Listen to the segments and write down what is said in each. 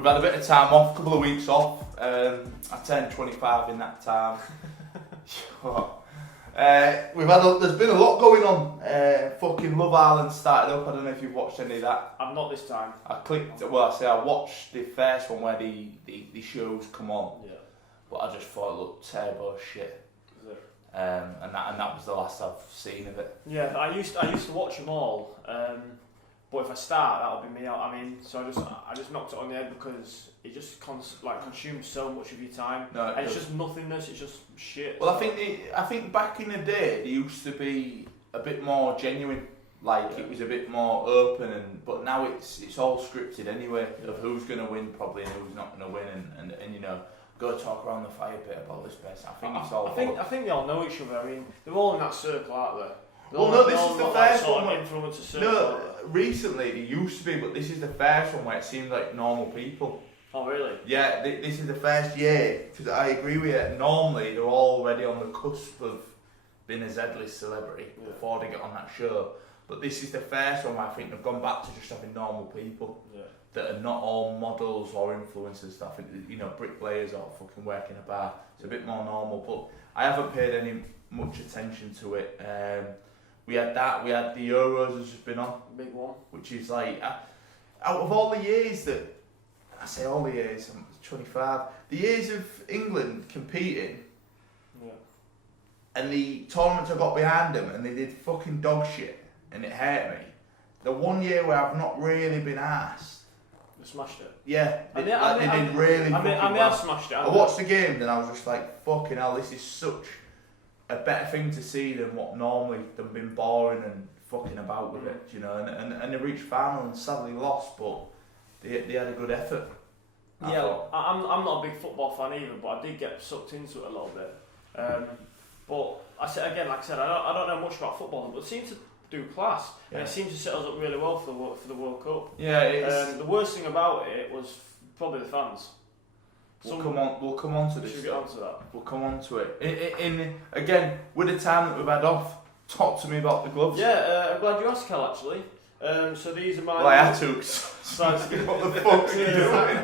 we've had a bit of time off, a couple of weeks off. I turned 25 in that time. There's been a lot going on. Fucking Love Island started up. I don't know if you've watched any of that. I'm not this time. I watched the first one where the shows come on. Yeah. But I just thought it looked terrible as shit. Is it? And that was the last I've seen of it. Yeah, I used to watch them all. But if I start, that'll be me out. I mean, so I just knocked it on the head because it just consumes so much of your time. No, and it's just nothingness. It's just shit. Well, I think back in the day, they used to be a bit more genuine. Like it was a bit more open, but now it's all scripted anyway. Of who's going to win probably and who's not going to win, and you know, go talk around the fire pit about this person. I think they all know each other. I mean, they're all in that circle, aren't they? This is the first one. Influencer circle. No, recently it used to be, but this is the first one where it seems like normal people. Oh really? Yeah, this is the first year, because I agree with you. Normally they're already on the cusp of being a Z-list celebrity before they get on that show. But this is the first one where I think they've gone back to just having normal people that are not all models or influencers. I think, you know, bricklayers or fucking work in a bar. It's a bit more normal, but I haven't paid much attention to it. We had the Euros has just been on. Big one. Which is like, out of all the years I'm 25, the years of England competing, and the tournaments I got behind them, and they did fucking dog shit, and it hurt me. The one year where I've not really been asked. They smashed it. Yeah, they did really fucking well. I smashed it. I watched the game, and I was just like, fucking hell, this is such a better thing to see than what normally they've been boring and fucking about with it, you know. And they reached final and sadly lost, but they had a good effort. I'm not a big football fan either, but I did get sucked into it a little bit. But I said again, like I said, I don't know much about football, but it seems to do class, and it seems to set us up really well for the World Cup. Yeah, the worst thing about it was probably the fans. We'll come on to this. Should we get onto that? We'll come on to it. In again, with the time that we've had off, talk to me about the gloves. Yeah, I'm glad you asked, Cal, actually. So these are my... Well, I had to. What the fuck are you doing?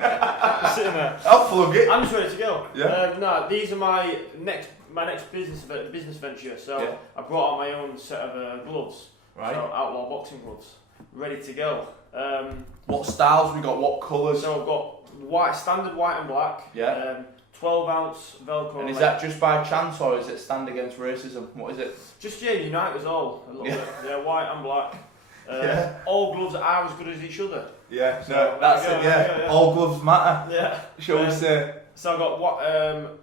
Sitting there. I'll plug it. I'm just ready to go. Yeah. These are my next business venture. So I brought out my own set of gloves. Right. So outlaw boxing gloves, ready to go. What styles we got? What colours? So I've got standard white and black. Yeah. 12-ounce Velcro. And is that just by chance, or is it stand against racism? What is it? Just unite us all a little bit. Yeah, white and black. All gloves are as good as each other. Yeah. So no, that's it. Yeah. All gloves matter. Yeah. Shall we say? So I've got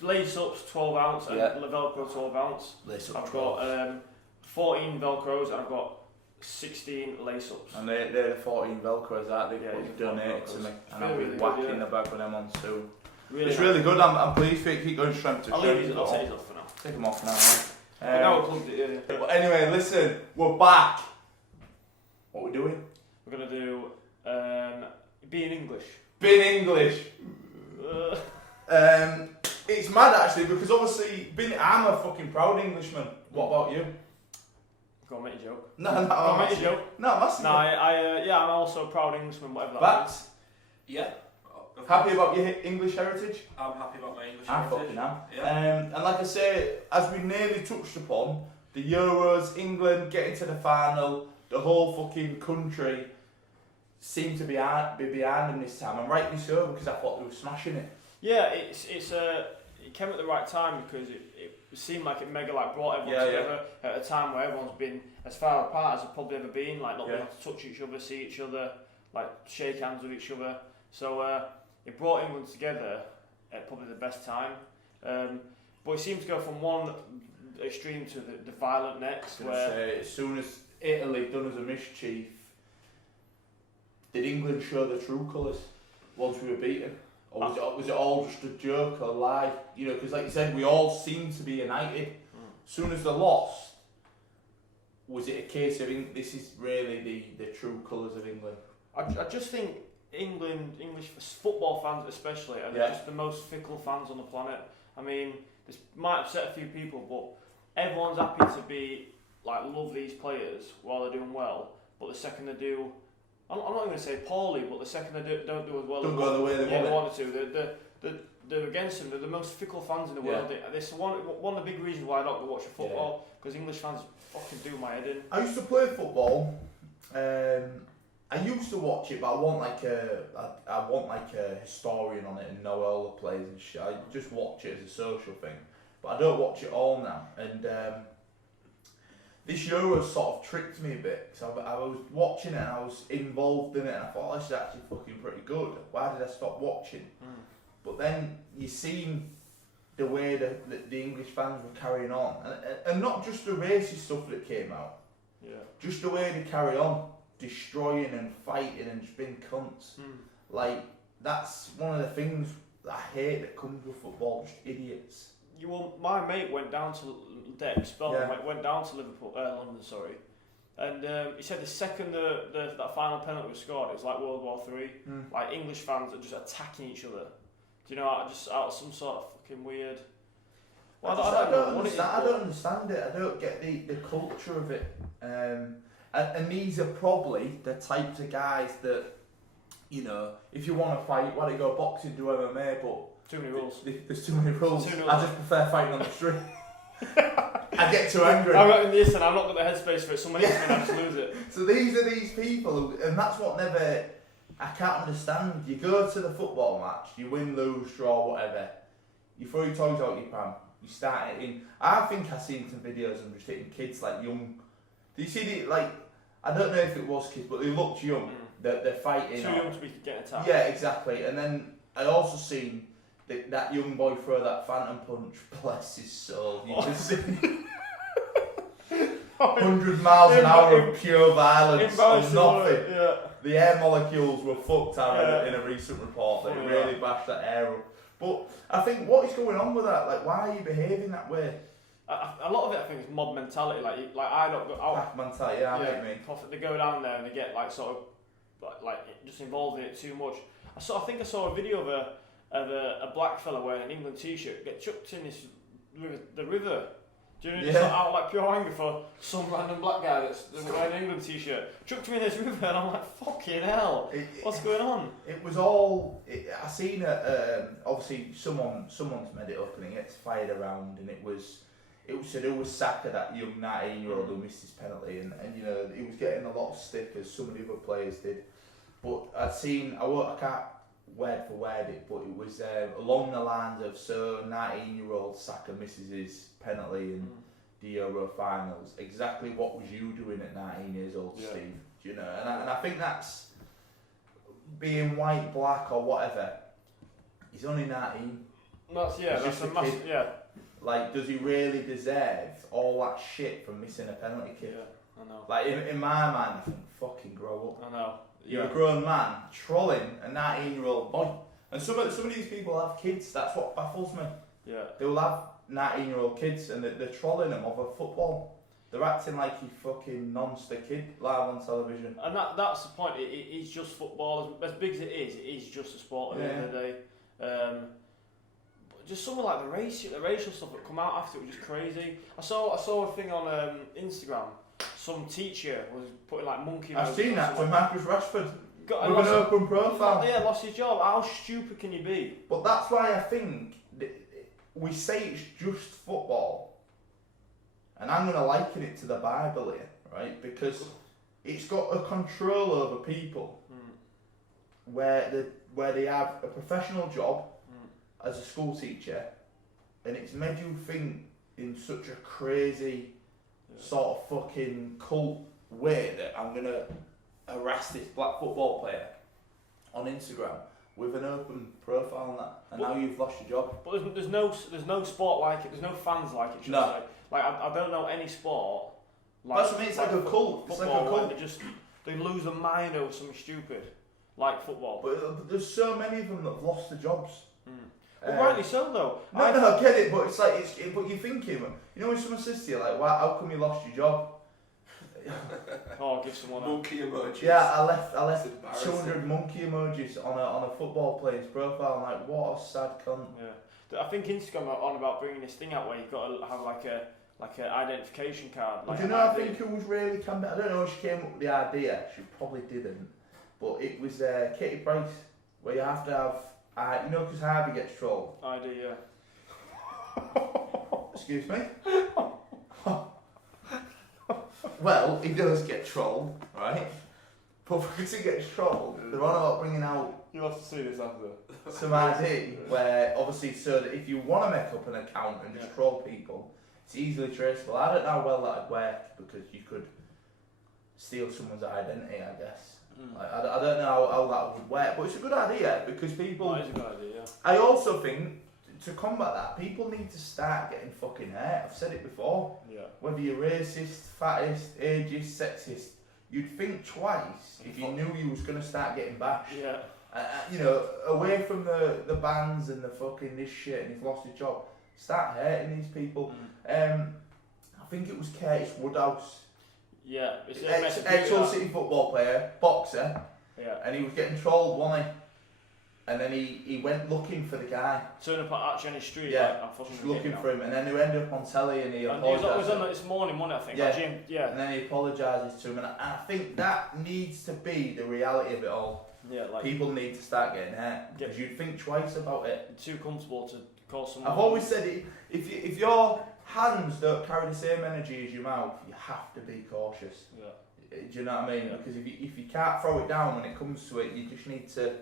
lace ups 12-ounce and Velcro 12-ounce. Lace up. I've got 14 Velcros and I've got 16 lace ups. And they're the 14 Velcros, aren't they? Yeah, you donated to me, and I'll be really whacking good, the back of them on soon. Really it's really good. I'm pleased for it. Keep going strength to strength. I'll take these off for now. Take them off now. Now we're plugged it. Yeah. But anyway, listen, we're back. What are we doing? We're gonna do being English. Being English. It's mad actually because obviously I'm a fucking proud Englishman. What about you? Go on, make a joke. No, I'm make a joke. No, I'm asking. No, I'm also a proud Englishman, whatever that means. Yeah. Happy about your English heritage? I'm happy about my English I heritage. fucking am. Yeah. And like I say, as we nearly touched upon, the Euros, England getting to the final, the whole fucking country seemed to be behind them this time, and rightly so because I thought they were smashing it. Yeah, it came at the right time because it seemed like it brought everyone together at a time where everyone's been as far apart as they've probably ever been, like not being able to touch each other, see each other, like shake hands with each other. So it brought England together at probably the best time. But it seemed to go from one extreme to the violent next. As soon as Italy done us a mischief, did England show the true colours once we were beaten? Or was it all just a joke or lie? You know, because like you said, we all seemed to be united. As soon as they lost, was it a case of this is really the true colours of England? I just think English football fans especially, are just the most fickle fans on the planet. I mean, this might upset a few people, but everyone's happy to love these players while they're doing well. But the second they do I'm not going to say poorly, but the second they don't do as well, don't go the way they wanted to. They're against them. They're the most fickle fans in the world. This one of the big reasons why I don't watch football, because English fans fucking do my head in. I used to play football. I used to watch it, but I want like a historian on it and know all the players and shit. I just watch it as a social thing, but I don't watch it all now. And this Euro sort of tricked me a bit. So I was watching it and I was involved in it, and I thought, this is actually fucking pretty good. Why did I stop watching? But then you seen the way the English fans were carrying on, and not just the racist stuff that came out, just the way they carry on, destroying and fighting and just being cunts. Like, that's one of the things that I hate that comes with football, just idiots. My mate went down to went down to London, and he said the second that final penalty was scored, it was like World War III. Like, English fans are just attacking each other. Do you know, just out of some sort of fucking weird. I don't understand it. I don't get the culture of it. And these are probably the types of guys that, you know, if you want to fight, why don't you go boxing, do MMA, but too many rules. There's too many rules. I just prefer fighting on the street. I get too angry. I'm not in this, and I'm not got the headspace for it. Someone else can just lose it. So these are these people, and that's what I can't understand. You go to the football match, you win, lose, draw, whatever. You throw your toys out your pram. You start it in. I think I've seen some videos of just hitting kids like young. Do you see the like? I don't know if it was kids, but they looked young. They're fighting. Too young to be getting attacked. Yeah, exactly. And then I also seen that young boy throw that phantom punch. Bless his soul. You can see 100 miles an hour of pure violence of nothing. Yeah. The air molecules were fucked. I read in a recent report that it really bashed that air up. But I think, what is going on with that? Like, why are you behaving that way? A lot of it, I think, is mob mentality. Like I don't go out. Pack mentality, I mean. They go down there and they get like sort of like just involved in it too much. I think I saw a video of a black fella wearing an England t-shirt get chucked in the river. Do you know? Just out like pure anger for some random black guy that's wearing an England t-shirt. Chucked him in this river, and I'm like, fucking hell, what's going on? It was all. I seen it. Obviously, someone's made it up and it gets fired around, and it was to do with Saka, that young 19-year-old who missed his penalty, and you know he was getting a lot of stick as some of the other players did. But I can't word for word it, but it was along the lines of 19-year-old Saka misses his penalty in the Euro finals. Exactly what was you doing at 19 years old, Steve? Do you know? And I think that's being white, black, or whatever. He's only 19. That's a massive. Yeah. Like, does he really deserve all that shit from missing a penalty kick? Yeah, I know. Like, in my mind, I think, fucking grow up. I know. You're a grown man trolling a 19-year-old boy. And some of these people have kids. That's what baffles me. Yeah. They'll have 19-year-old kids and they're trolling them over football. They're acting like he fucking nonce the kid live on television. And that's the point. It's just football. As big as it is just a sport at the end of the day. Just some of like the racial stuff that come out after it was just crazy. I saw a thing on Instagram. Some teacher was putting like monkey. I've seen that from Marcus Rashford. With an open profile. Yeah, lost his job. How stupid can you be? But that's why I think we say it's just football, and I'm going to liken it to the Bible here, right? Because it's got a control over people where they have a professional job as a school teacher, and it's made you think in such a crazy sort of fucking cult way that I'm going to harass this black football player on Instagram with an open profile and that, and now you've lost your job. But there's no sport like it. There's no fans like it. No. Like I don't know any sport. Like, that's what I mean. It's like a cult. It's like a cult. They lose their mind over something stupid, like football. But there's so many of them that have lost their jobs. Well, rightly so, though. No, I get it, but it's like but you're thinking, you know, when someone says to you like, how come you lost your job? Give someone monkey emojis. Yeah, I left 200 monkey emojis on a football player's profile. I'm like, what a sad cunt. Yeah, I think Instagram are on about bringing this thing out where you've got to have like an identification card. Like, do you know? I think it was really I don't know if she came up with the idea. She probably didn't. but it was Katie Price, where you have to have, you know, because Harvey gets trolled. I do, yeah. Excuse me? Well, he does get trolled, right? But because he gets trolled, they're on about bringing out You'll have to see this after. some ID where, obviously, so that if you want to make up an account and just troll people, it's easily traceable. I don't know how well that'd work, because you could steal someone's identity, I guess. Like, I don't know how that would work, but it's a good idea, because people... That is a good idea, yeah. I also think, to combat that, people need to start getting fucking hurt. I've said it before. Yeah. Whether you're racist, fattest, ageist, sexist, you'd think twice if you knew you was going to start getting bashed. Yeah. You know, away from the bans and the fucking this shit and he's lost his job, start hurting these people. I think it was Curtis Woodhouse. Yeah. It's ex-Hull City football player, boxer. Yeah. And he was getting trolled, wasn't he? And then he went looking for the guy. Turning up at Jenny Street. Yeah, like, just looking for him. And then he ended up on telly and he apologised. He was on this morning, wasn't it, I think? Yeah. Jim, yeah. And then he apologises to him. And I think that needs to be the reality of it all. Yeah, like... People need to start getting hurt. Because you'd think twice about it. You're too comfortable to call someone... I've always said it, if your hands don't carry the same energy as your mouth, you have to be cautious. Yeah. Do you know what I mean? Yeah. Because if you can't throw it down when it comes to it, you just need to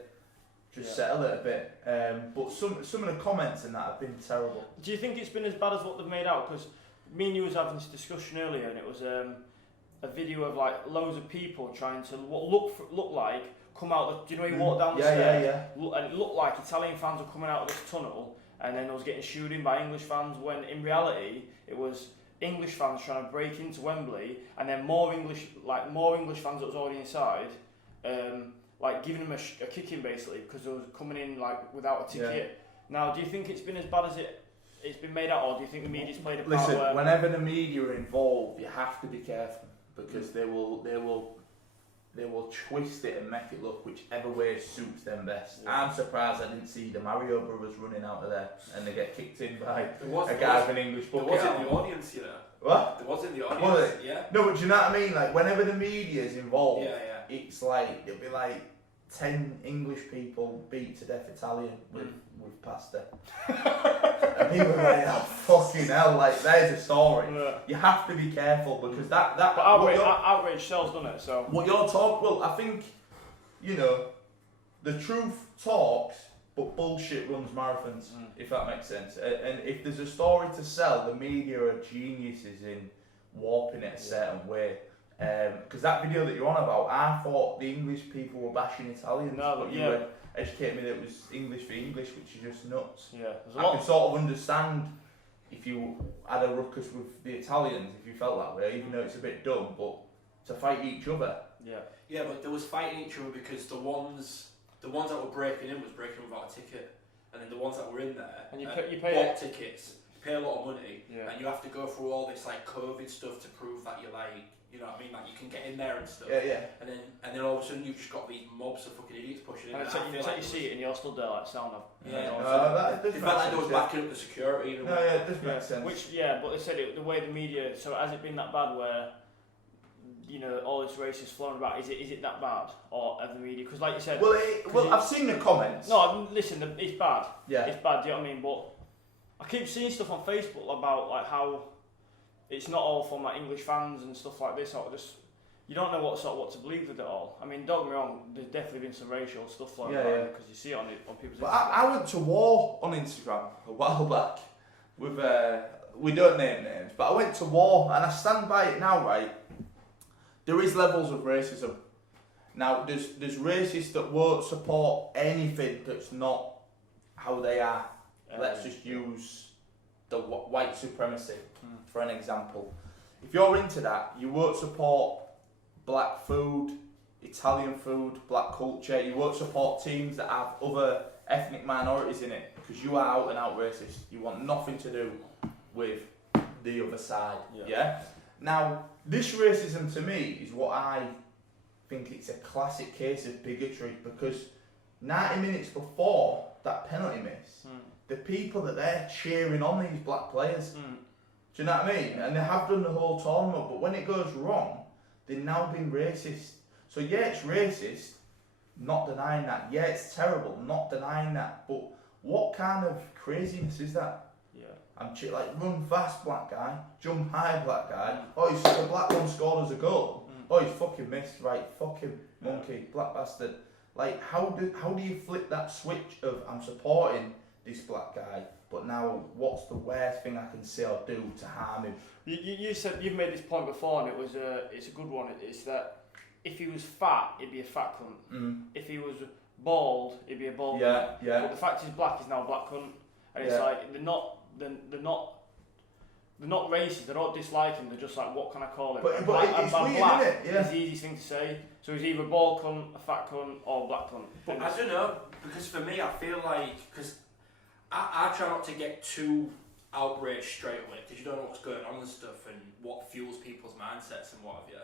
settle it a bit. But some of the comments in that have been terrible. Do you think it's been as bad as what they've made out? Because me and you was having this discussion earlier, and it was a video of like loads of people trying to look like come out. Do you know you walk down the stairs? And it looked like Italian fans were coming out of this tunnel, and then I was getting shooed in by English fans. When in reality, it was English fans trying to break into Wembley, and then more English fans that was already inside. Like giving them a kicking basically because they was coming in like without a ticket. Yeah. Now, do you think it's been as bad as it's been made out, or do you think the media's played a part? Listen, whenever the media are involved, you have to be careful because they will twist it and make it look whichever way suits them best. Yeah. I'm surprised I didn't see the Mario brothers running out of there and they get kicked in by a guy with an English book. There was in the audience, you know. What? There was in the audience. Yeah. No, but do you know what I mean? Like whenever the media is involved, it's like it'll be like 10 English people beat to death Italian with pasta. And people are like, oh fucking hell, like there's a story. Yeah. You have to be careful because that but outrage sells, doesn't it? So what you're talking, well, I think, you know, the truth talks, but bullshit runs marathons, if that makes sense. And if there's a story to sell, the media are geniuses in warping it a certain way. Because that video that you're on about, I thought the English people were bashing Italians, but you were educating me that it was English for English, which is just nuts. Yeah, I can sort of understand if you had a ruckus with the Italians, if you felt that way, even though it's a bit dumb, but to fight each other. Yeah, but there was fighting each other because the ones that were breaking in was breaking in without a ticket, and then the ones that were in there and you bought tickets, you pay a lot of money, and you have to go through all this like COVID stuff to prove that you're like, you know what I mean, like you can get in there and stuff. And then all of a sudden you've just got these mobs of fucking idiots pushing in. And it's like you see it and you're stood there like sound of. It felt like they was backing up the security. It does make sense. Which but they said it the way the media. So has it been that bad where? You know, all this racist flowing about. Is it that bad, or have the media? Because like you said, I've seen the comments. No, listen, it's bad. Yeah, it's bad. Do you know what I mean? But I keep seeing stuff on Facebook about like how it's not all from like English fans and stuff like this. Or just you don't know what to believe with it all. I mean, don't get me wrong. There's definitely been some racial stuff like that because you see it on people's. But I went to war on Instagram a while back with we don't name names, but I went to war and I stand by it now, right? There is levels of racism. Now, there's racists that won't support anything that's not how they are. Let's just use the white supremacy for an example. If you're into that, you won't support black food, Italian food, black culture. You won't support teams that have other ethnic minorities in it because you are out and out racist. You want nothing to do with the other side. Yeah? Now, this racism to me is what I think it's a classic case of bigotry because 90 minutes before that penalty miss, the people that they're cheering on these black players. Do you know what I mean? And they have done the whole tournament, but when it goes wrong, they're now being racist. So yeah, it's racist, not denying that. Yeah, it's terrible, not denying that. But what kind of craziness is that? Yeah. I'm like, run fast, black guy. Jump high, black guy. Oh, the black one scored as a goal. Oh, he's fucking missed. Right, fucking monkey, black bastard. Like, how do you flip that switch of I'm supporting this black guy, but now what's the worst thing I can say or do to harm him? You said you've made this point before, and it's a good one. It's that if he was fat, he'd be a fat cunt. If he was bald, he'd be a bald cunt. Yeah. But the fact he's black, he's now a black cunt, and it's like they're not racist. They don't dislike him. They're just like, what can I call him? But it's weird, black isn't it? Yeah. is the easiest thing to say. So he's either a bald cunt, a fat cunt, or a black cunt. But I don't know, because for me, I feel like, because I try not to get too outraged straight away, because you don't know what's going on and stuff, and what fuels people's mindsets and what have you.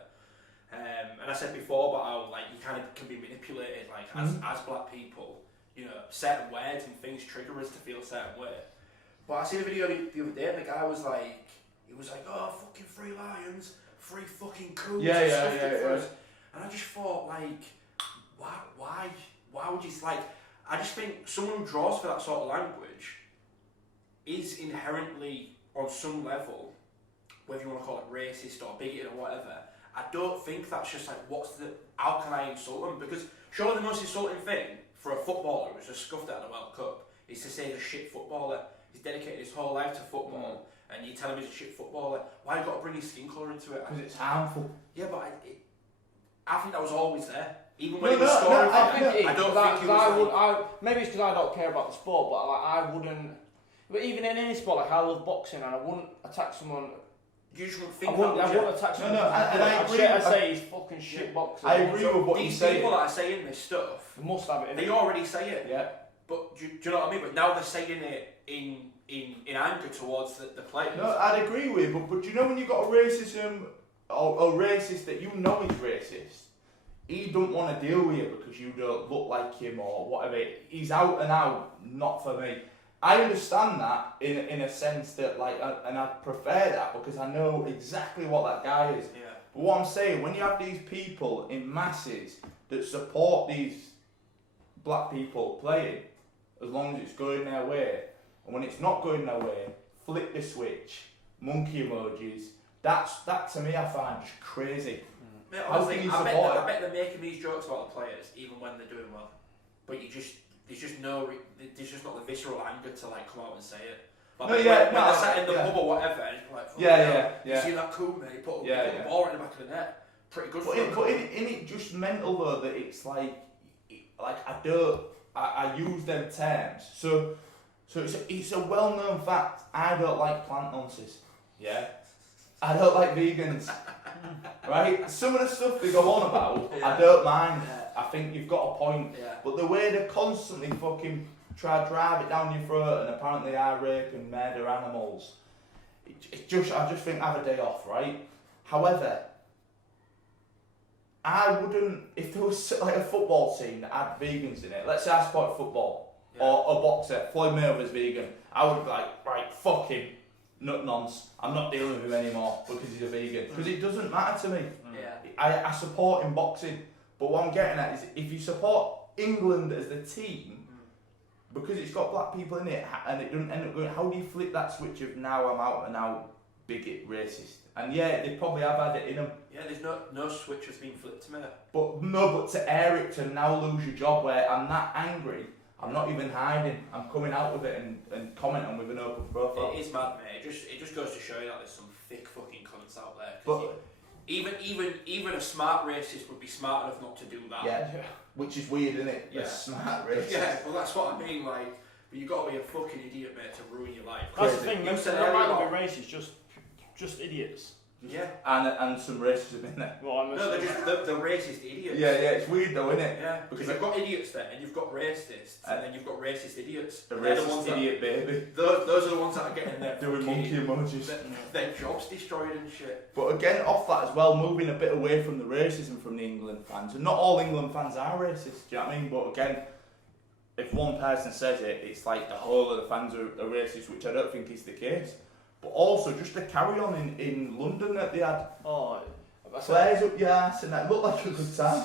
And I said before about how like you kind of can be manipulated, like as black people, you know, certain words and things trigger us to feel a certain way. But I seen a video the other day, and the guy was like, oh, fucking free lions, free fucking coons, and I just thought, like, why would you, like, I just think someone who draws for that sort of language is inherently, on some level, whether you want to call it racist or bigoted or whatever. I don't think that's just like, how can I insult them? Because surely the most insulting thing for a footballer who's just scuffed out of the World Cup is to say he's a shit footballer. He's dedicated his whole life to football, and you tell him he's a shit footballer. Why you got to bring his skin colour into it? Because it's harmful. Yeah, but I think that was always there. Even when he was scoring, I think it is. I don't think it was maybe it's because I don't care about the sport, but like, I wouldn't. But even in any sport, like I love boxing, and I wouldn't attack someone. You just wouldn't think I wouldn't attack someone. I agree. I say he's fucking shit boxer. I agree with what you say. These people that are saying this stuff, they must have it. They already say it. Yeah. But do you know what I mean? But now they're saying it in anger towards the players. No, I'd agree with you, but do you know when you've got a racism or racist that you know is racist, he don't want to deal with you because you don't look like him or whatever. He's out and out, not for me. I understand that in a sense that and I prefer that because I know exactly what that guy is. Yeah. But what I'm saying, when you have these people in masses that support these black people playing, as long as it's going their way, and when it's not going their way, flip the switch, monkey emojis. That to me I find just crazy. Mate, honestly, I bet they're making these jokes about the players even when they're doing well. But there's just not the visceral anger to like come out and say it. Like when they're sat in the pub or whatever, and it's like, you see that cool mate, he put the ball right in the back of the net. Pretty good. But isn't it just mental though that it's like I use them terms. So it's a well-known fact. I don't like plant nonsense. Yeah. I don't like vegans. Right? Some of the stuff they go on about, I don't mind. I think you've got a point. Yeah. But the way they constantly fucking try to drive it down your throat and apparently I rape and murder animals, I just think have a day off, right? However, I wouldn't, if there was like a football team that had vegans in it, let's say I support football, or a boxer, Floyd Mayweather's vegan, I would be like, right, fuck him, nut nonce, I'm not dealing with him anymore because he's a vegan. Because it doesn't matter to me. Yeah. I support in boxing, but what I'm getting at is if you support England as the team, because it's got black people in it, and it doesn't end up going, how do you flip that switch of now I'm out and out bigot, racist? And yeah, they probably have had it in them. Yeah, there's no switch has been flipped to me. But to air it, to now lose your job where I'm that angry, I'm not even hiding, I'm coming out with it and commenting with an open profile. It is mad, mate. It just goes to show you that there's some thick fucking cunts out there. But even a smart racist would be smart enough not to do that. Yeah, which is weird, isn't it? Yeah. A smart racist. Yeah, well that's what I mean, like, but you got to be a fucking idiot, mate, to ruin your life. That's the thing, you said they might not be racist, just idiots. Yeah. And some racism in there. Well, no, they're just the racist idiots. Yeah, it's weird though, isn't it? Yeah, because you've got idiots there, and you've got racists, and then you've got racist idiots. The racist idiot baby. Those are the ones that are getting their doing monkey emojis. Their jobs destroyed and shit. But again, off that as well, moving a bit away from the racism from the England fans, and not all England fans are racist, do you know what I mean? But again, if one person says it, it's like the whole of the fans are racist, which I don't think is the case. But also, just the carry on in London that they had. Oh, flares up your ass and that looked like a good time.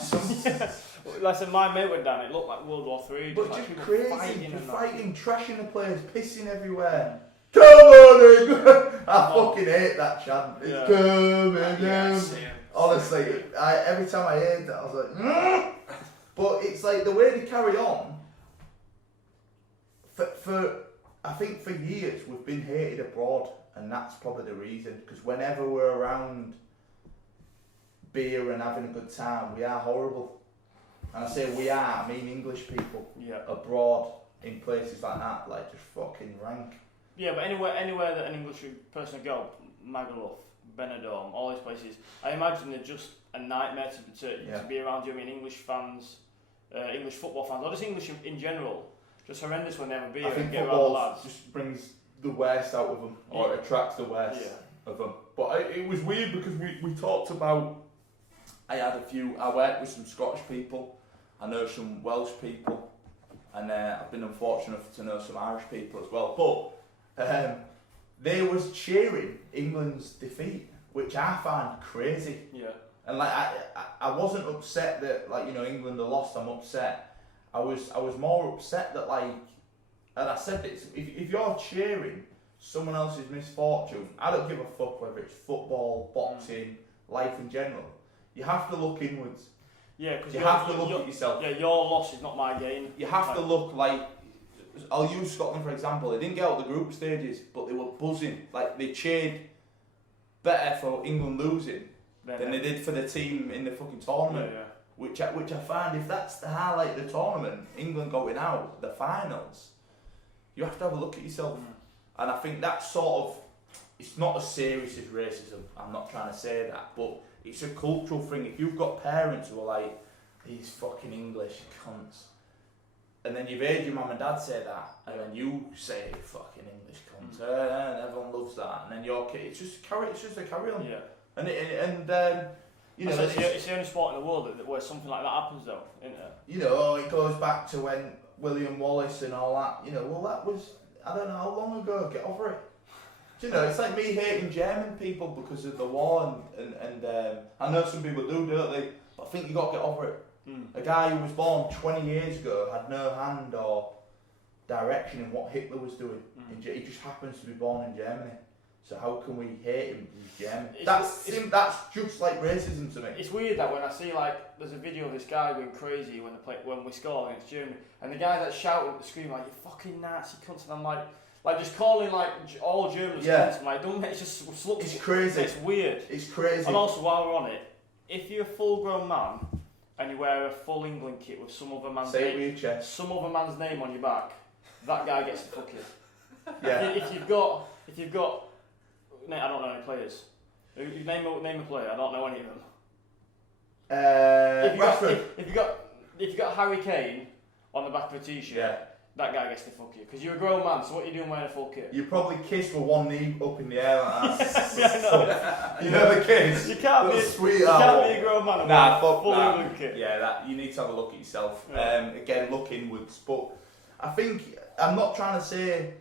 Like I said, my mate went down, it looked like World War III. But just just like crazy, fighting, trashing the players, pissing everywhere. Mm. Come on, England! I fucking hate that chant. It's coming. Honestly, every time I heard that, I was like, mm! But it's like the way they carry on. I think for years we've been hated abroad, and that's probably the reason. Because whenever we're around beer and having a good time, we are horrible. And I say we are, I mean English people abroad in places like that, like just fucking rank. Yeah, but anywhere that an English person would go, Magaluf, Benidorm, all these places, I imagine they're just a nightmare to be around. You I mean English fans, English football fans, or just English in general, just horrendous when they have a beer and get around the lads. Just brings the worst out of them, or it attracts the worst of them. But it was weird because we talked about. I worked with some Scottish people, I know some Welsh people, and I've been unfortunate to know some Irish people as well. But they was cheering England's defeat, which I find crazy. Yeah. And like I wasn't upset that England are lost. I'm upset. I was more upset that and I said this: if you're cheering someone else's misfortune, I don't give a fuck whether it's football, boxing, life in general. You have to look inwards. Yeah, because you have to look at yourself. Yeah, your loss is not my gain. You have to look I'll use Scotland for example. They didn't get out the group stages, but they were buzzing. Like they cheered better for England losing than they did for the team in the fucking tournament. Yeah. Which I find, if that's the highlight of the tournament, England going out the finals, you have to have a look at yourself. And I think that's it's not as serious as racism. I'm not trying to say that, but it's a cultural thing. If you've got parents who are like, these fucking English cunts, and then you've heard your mum and dad say that, and then you say fucking English cunts, and everyone loves that, and then your kid, it's just a carry on. Yeah. And it's the only sport in the world where something like that happens, though, isn't it? It goes back to when William Wallace and all that. Well, that was, I don't know how long ago. Get over it. It's like me hating German people because of the war, and I know some people do, don't they? But I think you got to get over it. A guy who was born 20 years ago had no hand or direction in what Hitler was doing. He just happens to be born in Germany. So how can we hate him? He's German. That's just like racism to me. It's weird that when I see there's a video of this guy going crazy when we score against Germany, and the guy that's shouting at the screen you fucking Nazi cunts, and I'm like just calling all Germans cunts. I'm like, don't it just looks. It's crazy. It's weird. It's crazy. And also, while we're on it, if you're a full-grown man and you wear a full England kit with some other man's name on your back, that guy gets the fuck in. Yeah. If you've got, I don't know any players. Name a player. I don't know any of them. If you got Harry Kane on the back of a t-shirt, that guy gets to fuck you because you're a grown man. So what are you doing wearing a full kit? You probably kiss with one knee up in the air like that. You never kiss. You can't be a grown man. Full England kit. Yeah, you need to have a look at yourself. Again, look inwards. But I think I'm not trying to say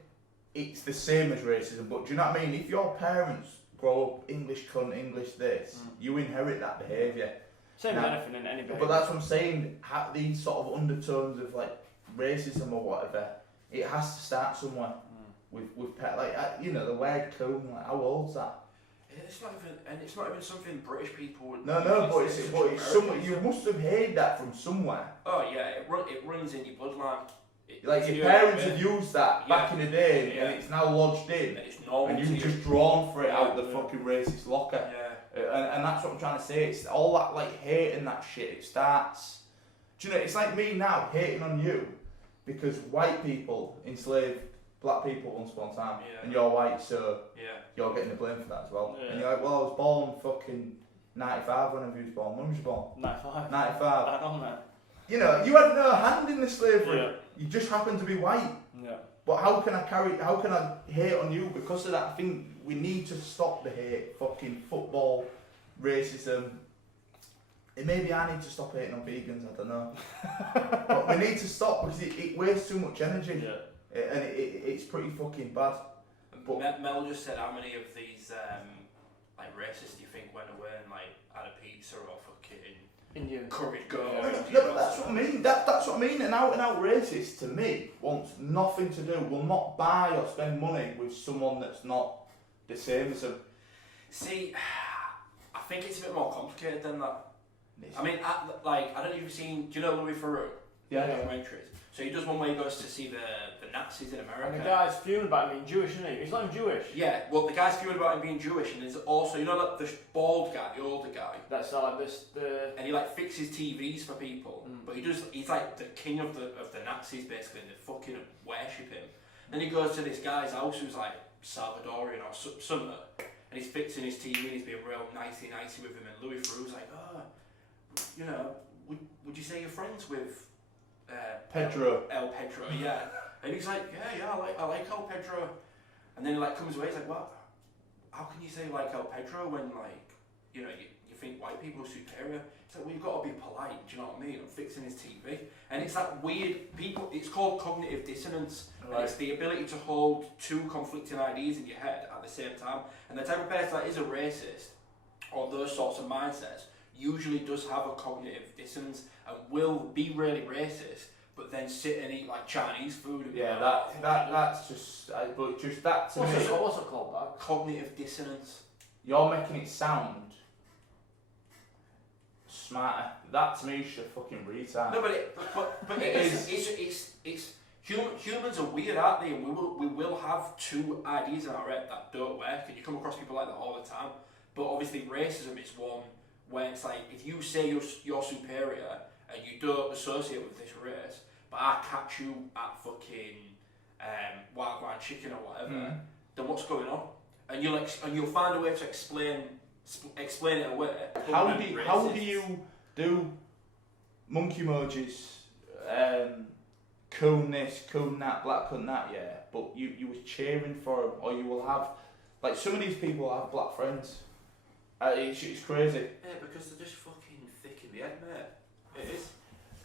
it's the same as racism, but do you know what I mean? If your parents grow up English cunt, English this, you inherit that behaviour. Same as anything in any behaviour. But that's what I'm saying. These sort of undertones of racism or whatever, it has to start somewhere. With the word coon. How old's that? It's not even something British people would. No, but it's somewhere. You must have heard that from somewhere. Oh yeah, it runs in your bloodline. Your parents have used that back in the day, and it's now lodged in, and you've just drawn for it out the fucking racist locker. Yeah. And that's what I'm trying to say. It's all that hate and that shit. It starts. Do you know? It's like me now hating on you because white people enslaved black people once upon a time, and you're white, so you're getting the blame for that as well. Yeah. And you're like, well, I was born fucking 95 whenever you was born. When was you born? 95. 95. I don't know. You had no hand in the slavery. Yeah. You just happen to be white. Yeah. But how can I hate on you because of that? I think we need to stop the hate, fucking football, racism. Maybe I need to stop hating on vegans, I don't know. But we need to stop because it wastes too much energy. Yeah. And it's pretty fucking bad. But Mel just said how many of these racists do you think went away and had a Indian courage girl. No, but that's what I mean. That's what I mean. An out racist to me wants nothing to do. Will not buy or spend money with someone that's not the same as them. See, I think it's a bit more complicated than that. I mean, I don't know if you've seen. Do you know Louis Theroux? Yeah. Documentaries. So he does one where he goes to see the Nazis in America. And the guy's fuming about him being Jewish, isn't he? He's not even Jewish. Yeah, well, the guy's fuming about him being Jewish, and there's also, you know, like the bald guy, the older guy. That's like this, and he like fixes TVs for people, but he's like the king of the Nazis basically, and they fucking worship him. Then he goes to this guy's house who's like Salvadorian or something, and he's fixing his TV, and he's being real nicey with him, and Louis Theroux's like, oh, you know, would you say you're friends with Pedro. El Pedro, yeah. And he's like, yeah, I like El Pedro. And then he like comes away, he's like, what? How can you say like El Pedro when like, you know, you think white people are superior? It's like, well, you've got to be polite, do you know what I mean? I'm fixing his TV. And it's that weird, it's called cognitive dissonance. Right. And it's the ability to hold two conflicting ideas in your head at the same time. And the type of person that is a racist, or those sorts of mindsets, usually does have a cognitive dissonance and will be really racist, but then sit and eat like Chinese food. And that's just, but just that to me. What's it called? That cognitive dissonance. You're making it sound smarter. That to me is just a fucking retard. No, but it is. It's humans are weird, aren't they? And we will have two ideas in our head that don't work, and you come across people like that all the time. But obviously, racism is one where it's like if you say you're superior and you don't associate with this race, but I catch you at fucking Wagwan chicken or whatever, then what's going on? And you'll find a way to explain it away. How do you do monkey emojis, coon this, coon that, black coon that, yeah? But you were cheering for them, or you will have like some of these people have black friends. It's crazy. Yeah, because they're just fucking thick in the head, mate. It is.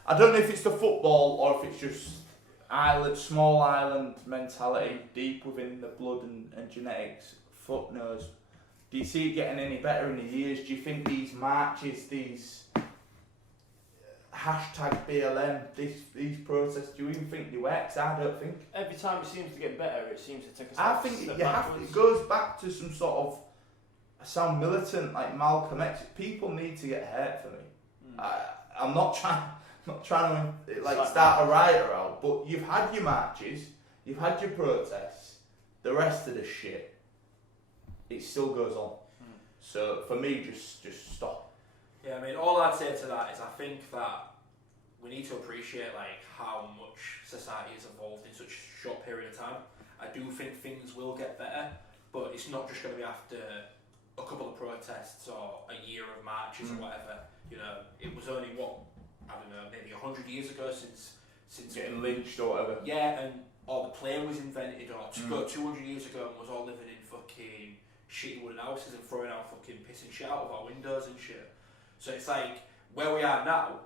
I don't know if it's the football or if it's just small island mentality deep within the blood and genetics. Fuck knows. Do you see it getting any better in the years? Do you think these marches, these hashtag BLM, these protests, do you even think they work? I don't think. Every time it seems to get better, it seems to take a I think it goes back to some sort of, I sound militant like Malcolm X. People need to get hurt for me. I'm not trying to like start a riot out, but you've had your marches, you've had your protests, the rest of the shit, it still goes on. So for me, just stop. Yeah, I mean, all I'd say to that is I think that we need to appreciate like how much society has evolved in such a short period of time. I do think things will get better, but it's not just going to be after a couple of protests or a year of marches or whatever. You know, it was only I don't know, maybe 100 years ago since getting lynched or whatever. Yeah, or the plane was invented, or 200 years ago and was all living in fucking shitty wooden houses and throwing out fucking piss and shit out of our windows and shit. So it's like where we are now,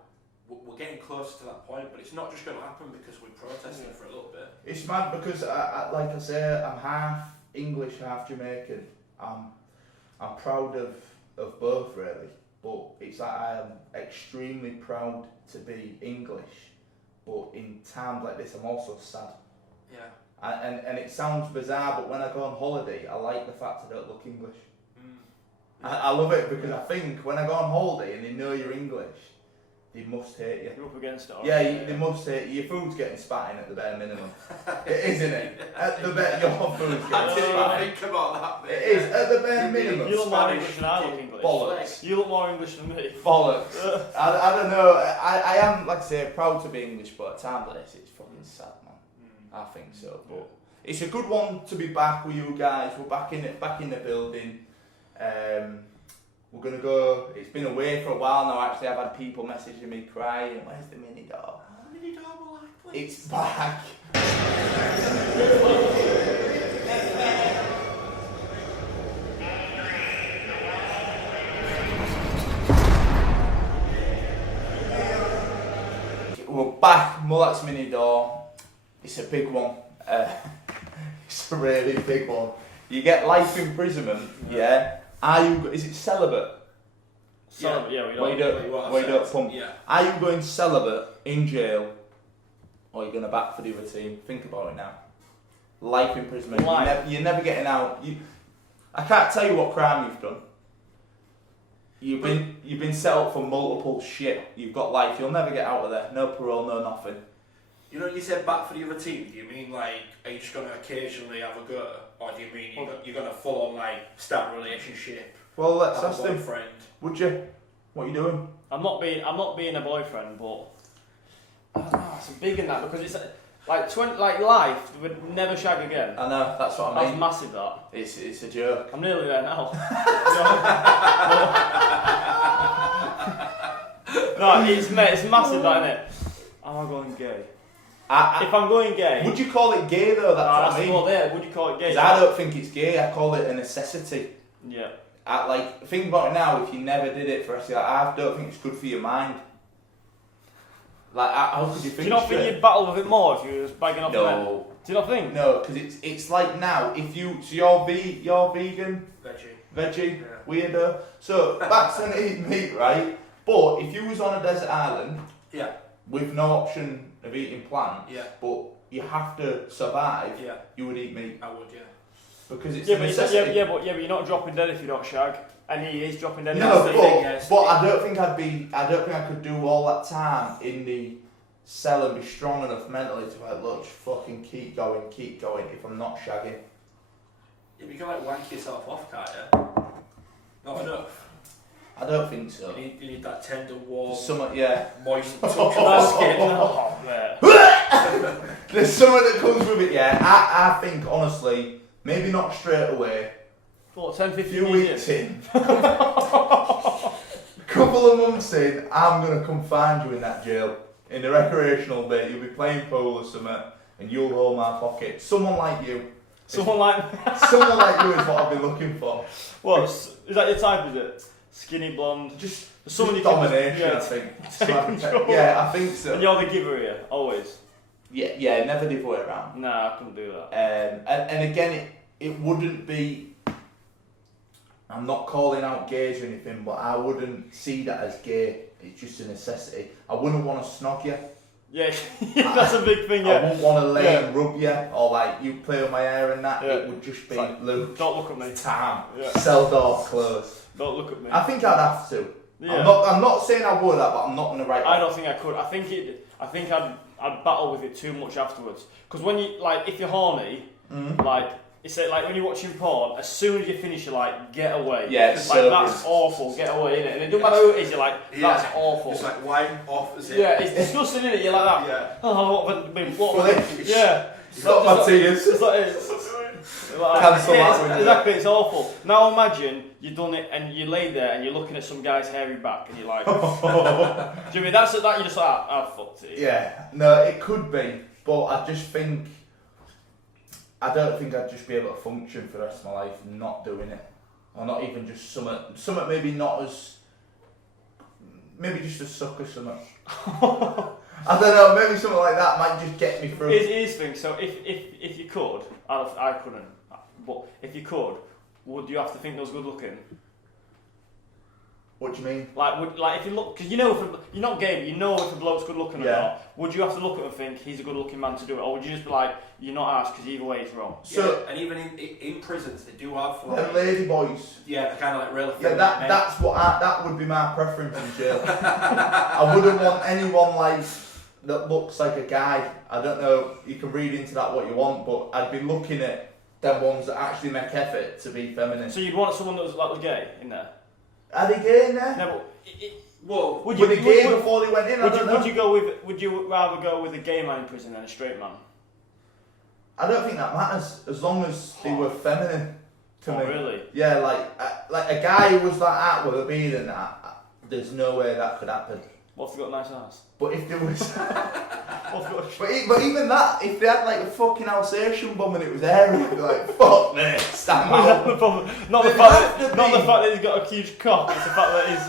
we're getting closer to that point, but it's not just going to happen because we're protesting for a little bit. It's mad because like I say, I'm half English, half Jamaican. I'm proud of both really. But it's like I am extremely proud to be English, but in times like this I'm also sad. Yeah. And it sounds bizarre, but when I go on holiday, I like the fact I don't look English. I love it because I think when I go on holiday and they know you're English, they must hate you. You're up against it. Yeah, they must hate you. Your food's getting spat in at the bare minimum. It is, isn't it? At the bare, your food's getting spat in. Think about that. It is, at the bare minimum. You look more English than I look English. Bollocks. You look more English than me. Bollocks. I don't know. I am, like I say, proud to be English, but at times like this, it's fucking sad, man. I think so. But it's a good one to be back with you guys. We're back in the building. We're going to go, it's been away for a while now actually, I've had people messaging me crying, where's the mini door? Mini door, please. It's back. We're back, Mullet's mini door. It's a big one. It's a really big one. You get life imprisonment, yeah? Is it celibate? So, we don't pump. Yeah. Are you going celibate in jail, or are you going to back for the other team? Think about it now. Life imprisonment. You're never getting out. I can't tell you what crime you've done. You've been set up for multiple shit. You've got life. You'll never get out of there. No parole, no nothing. You know, when you said back for the other team, do you mean like, are you just going to occasionally have a go? Or do you mean you're going to full on like start a relationship? Well, let's ask them. Boyfriend. Would you? What are you doing? I'm not being a boyfriend, but I don't know, it's big in that because it's like life would never shag again. I know, that's what I mean. That's massive, that. It's a joke. I'm nearly there now. No, it's massive, that, isn't it? Am I going gay? If I'm going gay... Would you call it gay though? That's what I mean. There. Would you call it gay? Because I don't think it's gay, I call it a necessity. Yeah. Think about it now, if you never did it for I don't think it's good for your mind. Like, how could you think? Do you not think you'd battle with it more if you was bagging off men? No. Do you not think? No, because it's like now, if you... So you're vegan? Veggie? Yeah. Weirdo? So, back to eating meat, right? But if you was on a desert island... Yeah. With no option of eating plant, but you have to survive, you would eat meat. I would, yeah. Because it's a necessity. But you're not dropping dead if you don't shag, and he is dropping dead. No, but I don't think I could do all that time in the cell and be strong enough mentally to like, look, just fucking keep going if I'm not shagging. Yeah, you can like wank yourself off, can't you? Not enough. I don't think so. You need that tender, warm, moist touch on the skin. There's something that comes with it, yeah. I think, honestly, maybe not straight away. What, 10, 15 few weeks in. A couple of months in, I'm going to come find you in that jail. In the recreational bit, you'll be playing pool or something, and you'll hold my pocket. Someone like you. Someone like you is what I've been looking for. What, is that your type, is it? Skinny blonde, just domination. I think. Yeah, I think so. And you're the giver here, always. Yeah, never the other way around. Nah, I couldn't do that. And again, it wouldn't be. I'm not calling out gays or anything, but I wouldn't see that as gay. It's just a necessity. I wouldn't want to snog you. Yeah, that's a big thing. Yeah. I wouldn't want to lay and rub you, or like you play with my hair and that. Yeah. It would just be like, Luke. Don't look at me. Time. Yeah. Cell door closed. Don't look at me. I think I'd have to. Yeah. I'm not saying I would, but I'm not gonna write. I don't think I could. I think I'd battle with it too much afterwards. Because when you if you're horny, it's like when you're watching porn. As soon as you finish, you're like, get away. Yeah, it's like that's awful. Get away, innit? And it doesn't matter who it is. You're like, that's awful. It's like wine off. Yeah, it's disgusting, innit? You're like that. Yeah. Oh, what? Yeah. Stop my tears. It's like cancel that window. Exactly, it's awful. Now imagine you've done it and you lay there and you're looking at some guy's hairy back and you're like, do you know what I mean? That's that you're just like, I fucked it. Yeah, no, it could be, but I don't think I'd just be able to function for the rest of my life not doing it, or not even just something maybe not as, maybe just a suck or something. I don't know, maybe something like that might just get me through. It is thing. So if you could, I couldn't. But if you could, would you have to think those good looking? What do you mean? Like if you look, because you know if you're not gay, but you know if a bloke's good looking or not. Would you have to look at him and think he's a good looking man to do it, or would you just be like, you're not asked because either way it's wrong? So and even in prisons they do have like lady boys. Yeah, they're kind of like really. Yeah, that's what that would be my preference in jail. I wouldn't want anyone like that looks like a guy. I don't know. You can read into that what you want, but I'd be looking at them ones that actually make effort to be feminine. So you'd want someone that was gay in there? Are they gay in there? No, but were they gay before they went in? Would you rather go with a gay man in prison than a straight man? I don't think that matters as long as they were feminine to me. Really? Yeah, like a guy who was like that with a beard and that. There's no way that could happen. What if they got a nice ass? But if there was, but even that, if they had like a fucking Alsatian bum and it was hairy, you'd be like, fuck this, I'm out. Not the fact that he's got a huge cock. It's the fact that he's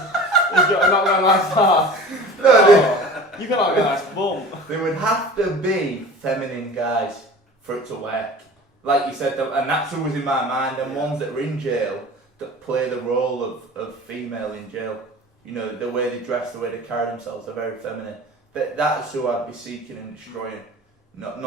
got a nice ass. No, you got like a nice bum. They would have to be feminine guys for it to work. Like you said, and that's always in my mind. And ones that are in jail that play the role of female in jail. You know, the way they dress, the way they carry themselves, they're very feminine. That's who I'd be seeking and destroying, not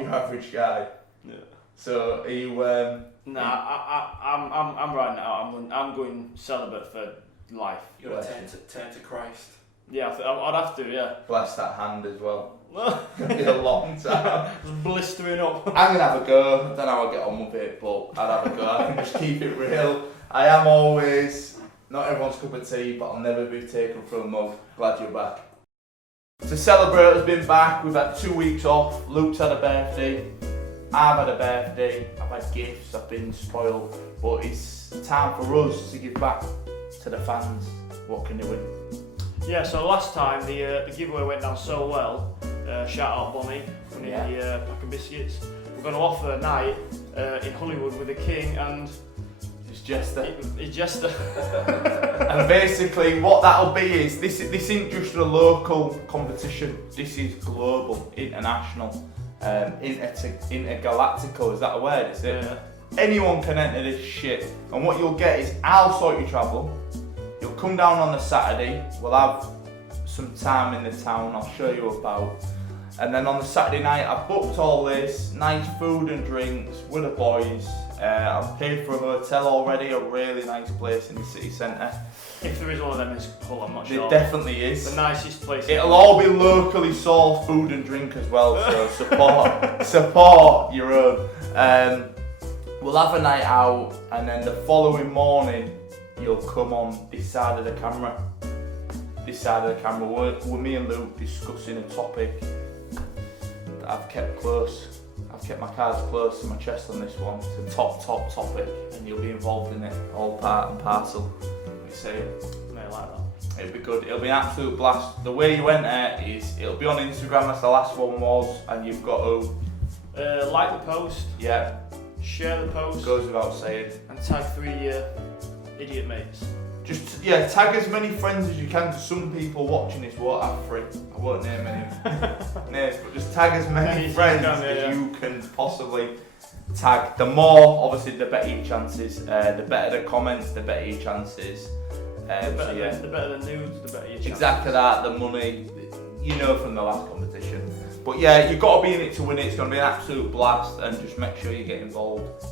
your average guy. Yeah. So are you? I'm right now. I'm going celibate for life. You want to turn to Christ. Yeah, I'd have to. Yeah. Bless that hand as well. It's gonna be a long time. It's blistering up. I'm gonna have a go. I don't know how I'll get on with it, but I'd have a go. I can just keep it real. I am always not everyone's cup of tea, but I'll never be taken from a mug. Glad you're back. To celebrate has been back. We've had 2 weeks off. Luke's had a birthday. I've had a birthday. I've had gifts. I've been spoiled. But it's time for us to give back to the fans. What can they win? Yeah, so last time the giveaway went down so well. Shout out Bonnie for the pack of biscuits. We're going to offer a night in Hollywood with the King and his jester. And basically what that'll be is, this isn't just a local competition, this is global, international, intergalactical, is that a word, is it? Yeah. Anyone can enter this shit, and what you'll get is, I'll sort your travel, you'll come down on the Saturday, we'll have some time in the town, I'll show you about, and then on the Saturday night I've booked all this, nice food and drinks with the boys. I've paid for a hotel already, a really nice place in the city centre. If there is one of them in Hull, I'm not sure. It definitely is. The nicest place. It'll all be locally sourced food and drink as well, so support your own. We'll have a night out, and then the following morning you'll come on this side of the camera. This side of the camera, with me and Luke discussing a topic that I've kept close. I've kept my cards close to my chest on this one. It's a top topic, and you'll be involved in it, all part and parcel. What do you say? Mate, like that. It'll be good. It'll be an absolute blast. The way you enter is, it'll be on Instagram as the last one was, and you've got to like the post. Yeah. Share the post. Goes without saying. And tag 3 idiot mates. Just tag as many friends as you can, because some people watching this won't have 3. I won't name any names, but just tag as many friends as you can possibly tag. The more, obviously, the better your chances. The better the comments, the better your chances. The better the nudes, the better your chances. Exactly that. The money, you know from the last competition. But yeah, you've got to be in it to win it. It's going to be an absolute blast, and just make sure you get involved.